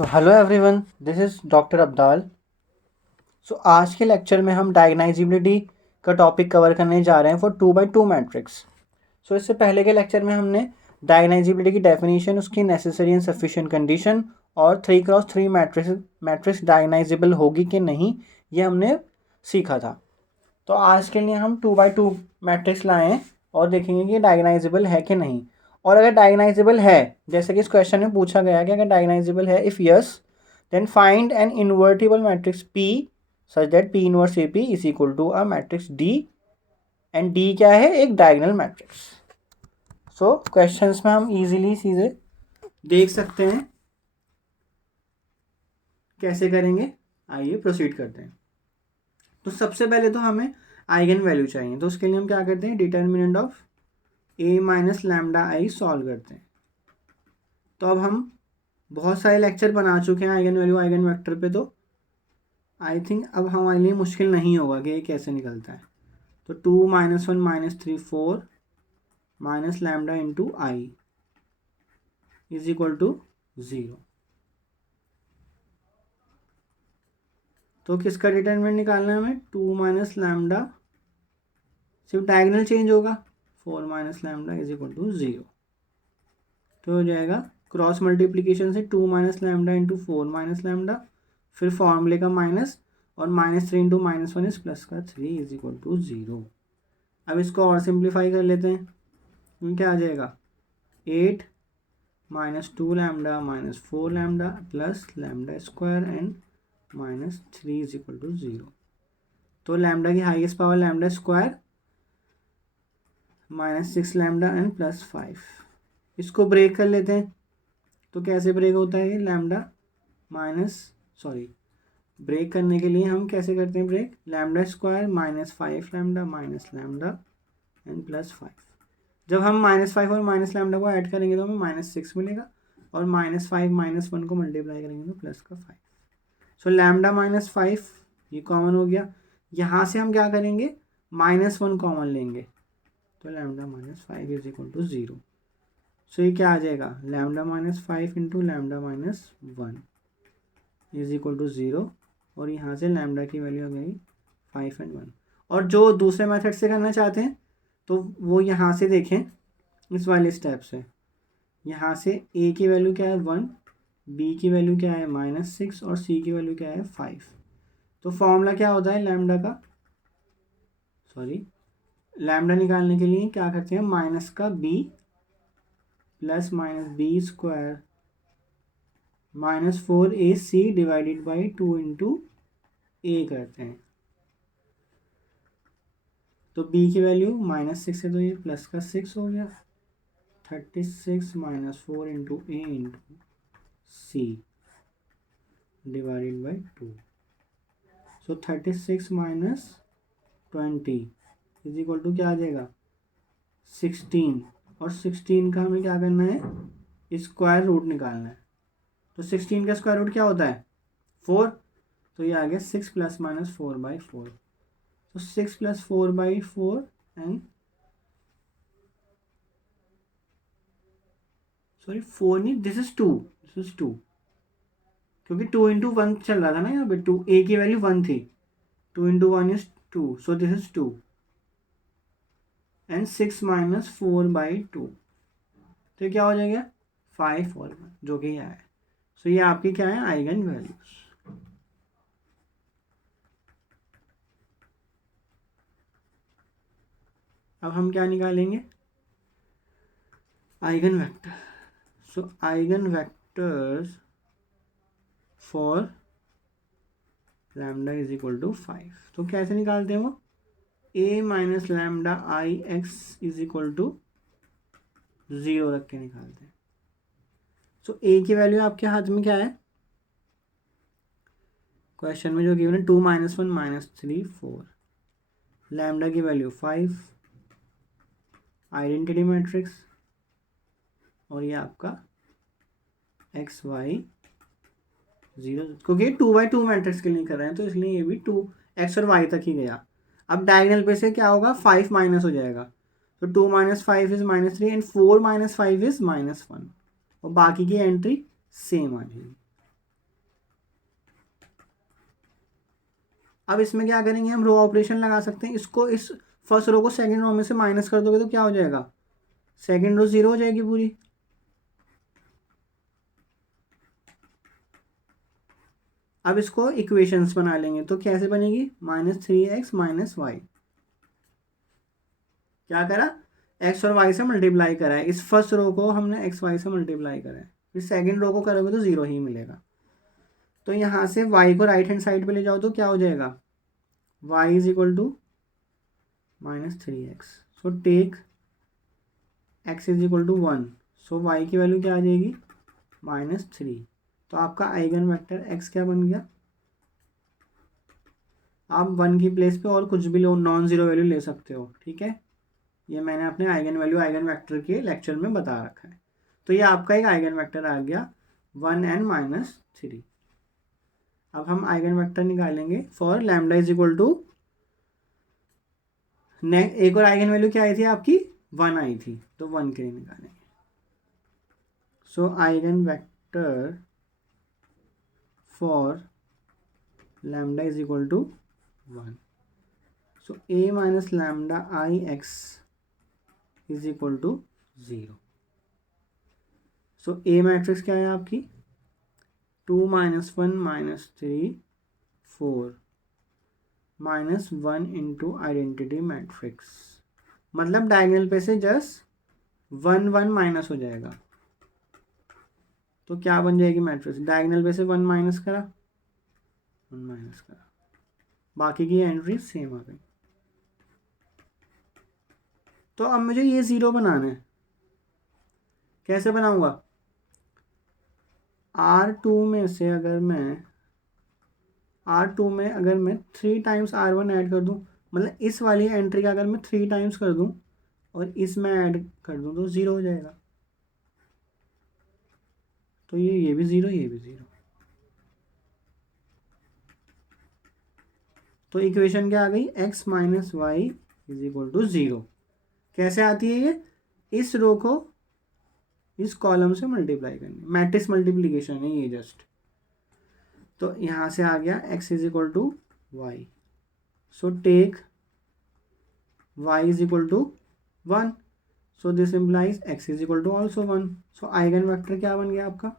तो hello everyone, this is doctor Abdal. आज के लेक्चर में हम डायगनाइजिबिलिटी का टॉपिक कवर करने जा रहे हैं फॉर 2x2 मैट्रिक्स। इससे पहले के लेक्चर में हमने डायगनाइजिबिलिटी की डेफिनेशन, उसकी नेसेसरी एंड सफिशिएंट कंडीशन और 3x3 मैट्रिक्स डायगनाइजिबल होगी कि नहीं, ये हमने सीखा था। तो आज के लिए हम 2x2 मैट्रिक्स लाए हैं और देखेंगे कि डायगनाइजिबल है कि नहीं। और अगर डायगनाइजिबल है, जैसे कि इस क्वेश्चन में पूछा गया कि अगर डायगनाइजिबल है, if yes then find an invertible matrix P such that P inverse AP is equal to a matrix D, and D क्या है? एक डायगोनल मैट्रिक्स। क्वेश्चंस में हम इजीली चीज़ें देख सकते हैं। कैसे करेंगे, आइए प्रोसीड करते हैं। तो सबसे पहले तो हमें आइगन वैल्यू चाहिए, तो उसके लिए हम क्या करते हैं, determinant of A minus lambda I solve करते हैं। तो अब हम बहुत सारे लेक्चर बना चुके हैं आइगन वैल्यू आइगन वेक्टर पे, तो आई थिंक अब हमारे लिए मुश्किल नहीं होगा कि ये कैसे निकलता है। तो 2 - 1 - 3 4 minus lambda into I is equal to 0। तो किसका डिटर्मिनेंट निकालना है हमें? 2 माइनस लैम्डा, सिर्फ डायगोनल चेंज होगा, 4 minus lambda is equal to 0। तो हो जाएगा क्रॉस मल्टीप्लीकेशन से 2 minus lambda into 4 minus lambda, फिर फॉर्मूले का माइनस, और -3 इंटू -1 इज प्लस का 3 इज इक्वल टू 0। अब इसको और सिंप्लीफाई कर लेते हैं। क्या आ जाएगा? 8 - 2 lambda -4 lambda plus lambda square and -3 is equal to 0। तो लैम्डा की highest power lambda square -6 lambda and +5। इसको ब्रेक कर लेते हैं। तो कैसे ब्रेक होता है ये लैम्डा ब्रेक करने के लिए हम कैसे करते हैं break? Lambda square -5 lambda minus lambda and +5। जब हम -5 और माइनस लैम्डा को ऐड करेंगे तो हमें -6 मिलेगा, और -5 - 1 को मल्टीप्लाई करेंगे तो प्लस का 5। सो लैम्डा -5 ये कॉमन हो गया। यहाँ से हम क्या करेंगे? -1 कॉमन लेंगे, तो lambda -5 is equal to 0। So ये क्या आ जाएगा? Lambda -5 into lambda -1 is equal to 0, और यहाँ से लैम्डा की वैल्यू आ गई 5 और 1। और जो दूसरे मेथड से करना चाहते हैं तो वो यहाँ से देखें, इस वाले स्टेप से। यहाँ से a की वैल्यू क्या है? 1, b की वैल्यू क्या है? -6, और c की वैल्यू क्या है? 5। तो फॉर्मूला क्या होता है लैम्डा का? लैम्डा निकालने के लिए क्या करते हैं? माइनस का b plus -b square -4ac divided by 2 into a करते हैं। तो b की वैल्यू -6 है, तो ये प्लस का 6 हो गया। 36 - 4 into a into c divided by 2। So 36 - 20 is equal to क्या आ जाएगा? 16। और 16 का हमें क्या करना है? स्क्वायर रूट निकालना है। तो 16 का स्क्वायर रूट क्या होता है? 4। तो ये आ गया 6 + -4/4। तो 6 + 4/4 एंड 4 नहीं, दिस इज 2, क्योंकि 2 इंटू 1 चल रहा था ना यहाँ पे। 2 a की वैल्यू 1 थी, 2 into 1 is 2, so this is 2 and 6 - 4/2। तो क्या हो जाएगा? 5 और 1, जो कि यह है। सो ये आपकी क्या है? Eigen values. अब हम क्या निकालेंगे? Eigen vector. So eigen vectors for lambda is equal to 5। तो कैसे निकालते हैं वो? a minus lambda I x is equal to 0 रख के निकालते हैं। सो a की वैल्यू आपके हाथ में क्या है? क्वेश्चन में जो गिवन है 2 - 1 - 3 4। लैम्डा की वैल्यू 5, आइडेंटिटी मैट्रिक्स, और ये आपका एक्स वाई 0, क्योंकि 2x2 मैट्रिक्स के लिए कर रहे हैं तो इसलिए ये भी 2 एक्स और वाई तक ही गया। अब डायगोनल पे से क्या होगा? 5 माइनस हो जाएगा, तो 2 - 5 इज -3 एंड 4 - 5 इज -1, और बाकी की एंट्री सेम आ जाएगी। अब इसमें क्या करेंगे, हम रो ऑपरेशन लगा सकते हैं। इसको इस फर्स्ट रो को सेकंड रो में से माइनस कर दोगे तो क्या हो जाएगा, सेकंड रो जीरो हो जाएगी पूरी। अब इसको इक्वेशंस बना लेंगे तो कैसे बनेगी, -3x - y। क्या करा, x और y से मल्टीप्लाई करा है, इस फर्स्ट रो को हमने x y से मल्टीप्लाई करा है, फिर सेकंड रो को करोगे तो जीरो ही मिलेगा। तो यहाँ से y को राइट हैंड साइड पे ले जाओ तो क्या हो जाएगा, y = -3x। So take x = 1, so y की वैल्यू क्या आ जाएगी, -3। तो आपका आइगन वेक्टर x क्या बन गया, आप 1 की प्लेस पे और कुछ भी लो, नॉन जीरो वैल्यू ले सकते हो, ठीक है। ये मैंने अपने आइगन वैल्यू आइगन वेक्टर के लेक्चर में बता रखा है। तो ये आपका एक आइगन वेक्टर आ गया 1n - 3। अब हम आइगन वेक्टर निकालेंगे फॉर लैम्डा = एक और आइगन वैल्यू क्या आई थी आपकी, 1 आई थी, तो 1 के लिए निकालेंगे। So eigen vector for lambda = 1। So a - lambda I x = 0। So A matrix क्या है आपकी, 2 - 1 - 3 4 -1 इंटू आइडेंटिटी मैट्रिक्स, मतलब डायगोनल पे से जस्ट 1 1 माइनस हो जाएगा। तो क्या बन जाएगी मैट्रिक्स, डायगोनल पे से 1 माइनस करा, 1 माइनस करा, बाकी की एंट्री सेम आ गई। तो अब मुझे ये जीरो बनाना है, कैसे बनाऊंगा, R2 में से अगर मैं R2 में अगर मैं 3 टाइम्स R1 ऐड कर दूं, मतलब इस वाली एंट्री का अगर मैं 3 टाइम्स कर दूं और इसमें ऐड कर दूं तो जीरो हो जाएगा। तो ये भी जीरो, ये भी जीरो। तो इक्वेशन क्या आ गई, x - y = 0। कैसे आती है ये, इस रो को इस कॉलम से मल्टीप्लाई करनी, मैट्रिक्स मल्टीप्लिकेशन है ये जस्ट। तो यहाँ से आ गया x = y। So take y = 1। So this implies x = also 1। So eigen vector क्या बन गया आपका,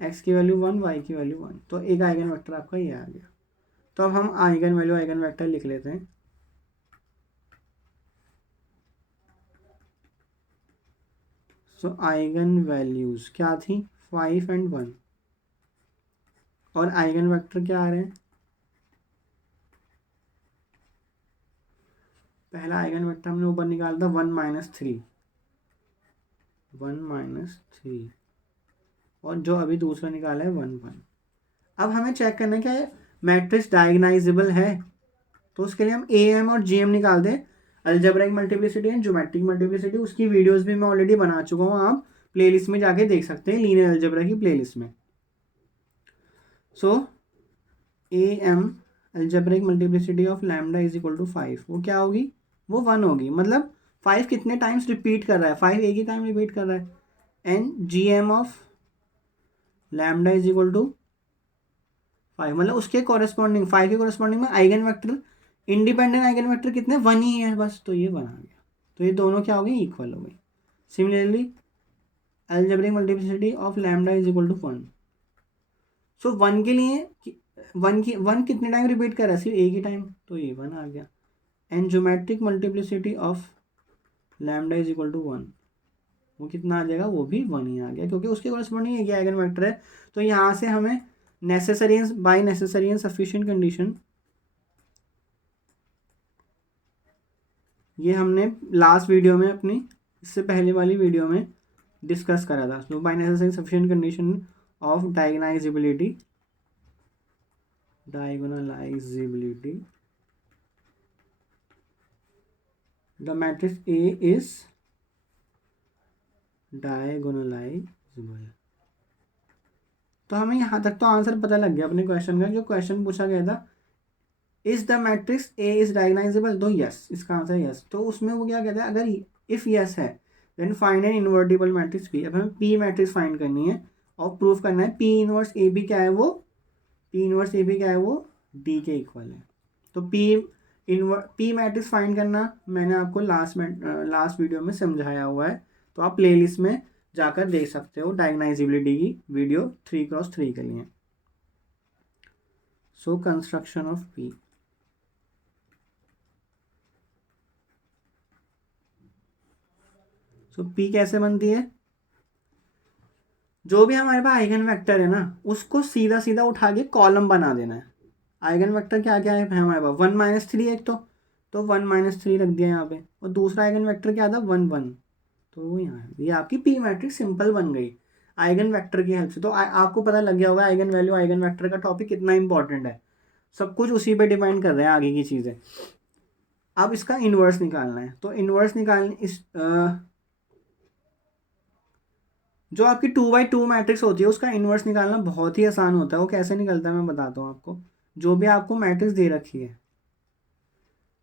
x की वैल्यू 1, y की वैल्यू 1। तो एक आइगन वेक्टर आपका ये आ गया। तो अब हम आइगन वैल्यू आइगन वेक्टर लिख लेते हैं। सो आइगन वैल्यूज क्या थी, 5 और 1, और आइगन वेक्टर क्या आ रहे हैं, पहला आइगन वेक्टर हमने ऊपर निकाला था 1 - 3, 1 - 3, और जो अभी दूसरा निकाला है 1 1। अब हमें चेक करना है क्या मैट्रिक्स डायगोनाइजेबल है, तो उसके लिए हम AM और GM निकाल दें, algebraic multiplicity and geometric multiplicity. उसकी वीडियोस भी मैं ऑलरेडी बना चुका हूँ, आप प्लेलिस्ट में जाके देख सकते हैं, लीनियर अलजेब्रा की प्लेलिस्ट में। सो AM algebraic multiplicity of lambda = 5, वो क्या होगी, वो 1 होगी। मतलब 5 कितने टाइम्स रिपीट कर रहा है, 5 एक ही टाइम रिपीट कर रहा है। एंड GM ऑफ लैम्डा = 5, मतलब उसके कॉरेस्पॉन्डिंग 5 के कॉरेस्पॉन्डिंग में eigen vector, independent eigen vector कितने, 1 ही है बस। तो ये 1 आ गया, तो ये दोनों क्या हो गई, इक्वल हो गई। Similarly algebraic multiplicity of lambda = 1। सो 1 के लिए 1 कितने टाइम रिपीट कर रहा है, सिर्फ एक ही टाइम, तो ये 1 आ गया। And geometric multiplicity of lambda = 1, वो कितना आ जाएगा, वो भी 1 ही आ गया, क्योंकि उसके कॉरेस्पॉन्डिंग एक आइगन वेक्टर है। तो यहाँ से हमें necessary bye necessary and sufficient condition, ये हमने लास्ट वीडियो में अपनी इससे पहले वाली वीडियो में डिस्कस करा था। तो by necessary sufficient condition of diagonalizability the matrix A is diagonalizable. तो हमें यहाँ तक तो आंसर पता लग गया अपने क्वेश्चन का। जो क्वेश्चन पूछा गया था, is the matrix A is diagonalisable, तो यस, इसका आंसर यस। तो उसमें वो क्या कहता है, अगर इफ यस है then find an invertible matrix P। अब हमें P मैट्रिक्स फाइंड करनी है और प्रूफ करना है P इनवर्स AB क्या है, वो पी इनवर्स ए पी क्या है, वो डी के इक्वल है। तो पी मैट्रिक्स फाइंड करना मैंने आपको लास्ट वीडियो में समझाया हुआ है, तो आप प्लेलिस्ट में जाकर देख सकते हो डायगोनाइजेबिलिटी की वीडियो 3x3 के लिए। So construction of P, so P कैसे बनती है, जो भी हमारे पास आइगन वेक्टर है ना उसको सीधा सीधा उठा के कॉलम बना देना है। आइगन वेक्टर क्या क्या है हमारे पास, 1 - 3 एक तो 1 - 3 रख दिया यहाँ पे, और दूसरा आइगन वेक्टर क्या था 1 1, तो वो यहाँ है। ये आपकी पी मैट्रिक्स सिंपल बन गई आइगन वेक्टर की हेल्प से। तो आपको पता लग गया होगा आइगन वैल्यू आइगन वेक्टर का टॉपिक कितना इंपॉर्टेंट है, सब कुछ उसी पे डिपेंड कर रहे हैं आगे की चीज़ें। अब इसका इन्वर्स निकालना है, तो इन्वर्स निकालने जो आपकी 2x2 मैट्रिक्स होती है उसका इन्वर्स निकालना बहुत ही आसान होता है। वो कैसे निकलता है मैं बताता हूँ आपको। जो भी आपको मैट्रिक्स दे रखी है,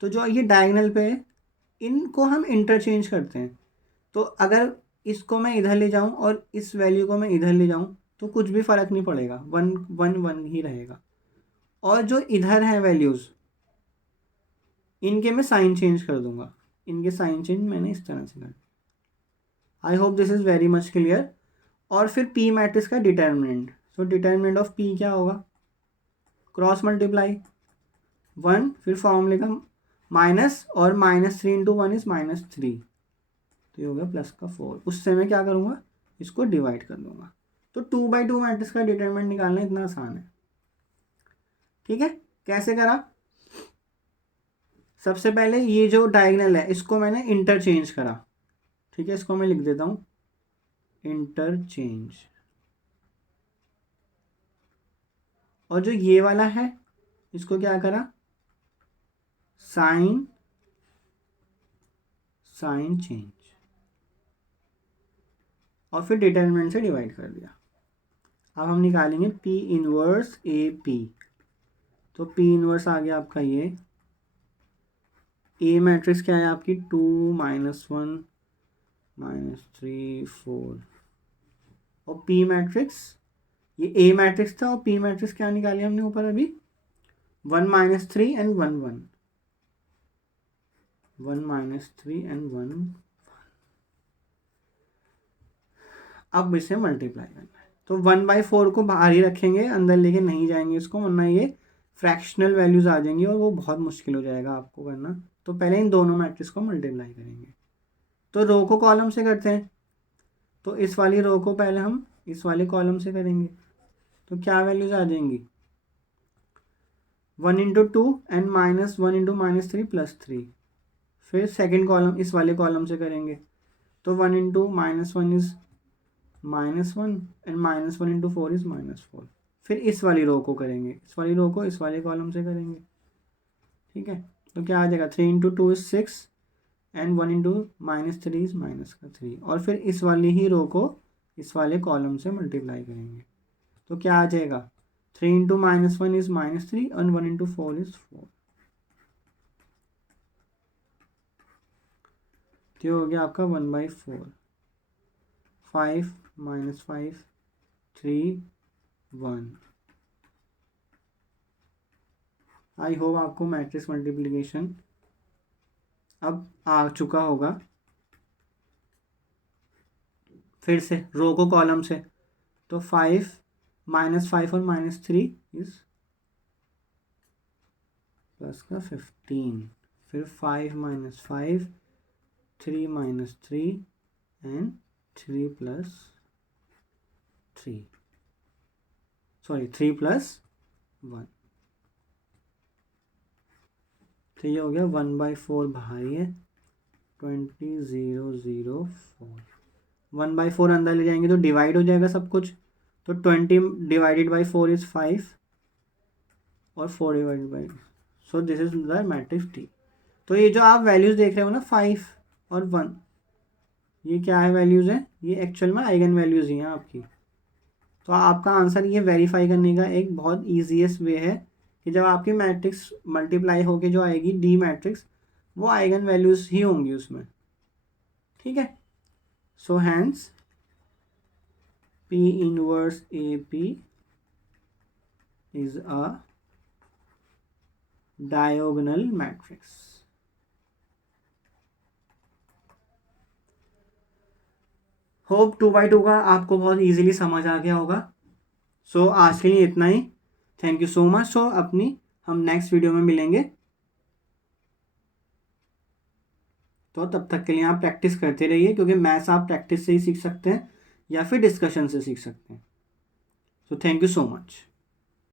तो जो ये डायगोनल पे है इनको हम इंटरचेंज करते हैं। तो अगर इसको मैं इधर ले जाऊं और इस वैल्यू को मैं इधर ले जाऊं तो कुछ भी फ़र्क नहीं पड़ेगा, 1 1 1 ही रहेगा। और जो इधर है वैल्यूज़ इनके मैं साइन चेंज कर दूंगा, इनके साइन चेंज मैंने इस तरह से कर। I hope this is very much clear. और फिर पी मैट्रिक्स का determinant, so determinant of P क्या होगा, क्रॉस मल्टीप्लाई 1, फिर फॉर्मूले का माइनस, और -3 × 1 इज -3, तो ये हो गया +4। उससे मैं क्या करूँगा, इसको डिवाइड कर दूंगा। तो 2x2 मैट्रिक्स का डिटरमिनेंट निकालना इतना आसान है। ठीक है, कैसे करा, सबसे पहले ये जो डायगोनल है इसको मैंने इंटरचेंज करा। ठीक है, इसको मैं लिख देता हूँ इंटरचेंज। और जो ये वाला है इसको क्या करा, साइन चेंज, और फिर डिटरमिनेंट से डिवाइड कर दिया। अब हम निकालेंगे पी इनवर्स ए पी। तो पी इनवर्स आ गया आपका ये, ए मैट्रिक्स क्या है आपकी 2 -1 -3 4, और पी मैट्रिक्स ये ए मैट्रिक्स था, और पी मैट्रिक्स क्या निकाली हमने ऊपर अभी 1 -3 एंड 1 1, 1 -3 एंड 1। अब इसे मल्टीप्लाई करना है, तो 1/4 को बाहर ही रखेंगे, अंदर लेके नहीं जाएंगे इसको, वरना ये फ्रैक्शनल वैल्यूज आ जाएंगी और वो बहुत मुश्किल हो जाएगा आपको करना। तो पहले इन दोनों मैट्रिक्स को मल्टीप्लाई करेंगे। तो रो को कॉलम से करते हैं, तो इस वाली रो को पहले हम इस वाले कॉलम से करेंगे, तो क्या वैल्यूज आ जाएंगी 1 × 2 एंड -1 × -3 +3। फिर सेकेंड कॉलम इस वाले कॉलम से करेंगे, तो 1 × -1 इज -1 एंड -1 × 4 इज -4। फिर इस वाली रो को करेंगे, इस वाली रो को इस वाले कॉलम से करेंगे। ठीक है, तो क्या आ जाएगा 3 × 2 इज 6 एंड 1 × -3 इज -3। और फिर इस वाली ही रो को इस वाले कॉलम से मल्टीप्लाई करेंगे, तो क्या आ जाएगा 3 × -1 इज -3 और 1 × 4 इज 4। तो हो गया आपका 1/4, 5 -5 3 1। आई होप आपको मैट्रिक्स मल्टीप्लिकेशन अब आ चुका होगा। फिर से रो को कॉलम से, तो 5 -5 और -3 इज प्लस का 15, फिर 5 -5 3 -3 एंड 3 + 3, सॉरी 3 + 1। तो ये हो गया 1/4 बाहर है 20 0 0 4। 1/4 अंदर ले जाएंगे तो डिवाइड हो जाएगा सब कुछ, तो 20 ÷ 4 इज 5 और 4 ÷ so this is the matrix T. तो ये जो आप वैल्यूज़ देख रहे हो ना 5 और 1, ये क्या है वैल्यूज़ हैं, ये एक्चुअल में आइगन वैल्यूज़ ही हैं आपकी। तो आपका आंसर ये वेरीफाई करने का एक बहुत ईजीएस्ट वे है कि जब आपकी मैट्रिक्स मल्टीप्लाई होके जो आएगी डी मैट्रिक्स, वो आइगन वैल्यूज़ ही होंगी उसमें। ठीक है, so hence P inverse A P is a diagonal matrix. Hope 2x2 का आपको बहुत इजीली समझ आ गया होगा. सो आज के लिए इतना ही. Thank you so much. So हम नेक्स्ट वीडियो में मिलेंगे. तो तब तक के लिए आप प्रैक्टिस करते रहिए, क्योंकि मैथ्स आप प्रैक्टिस से ही सीख सकते हैं या फिर डिस्कशन से सीख सकते हैं. So thank you so much.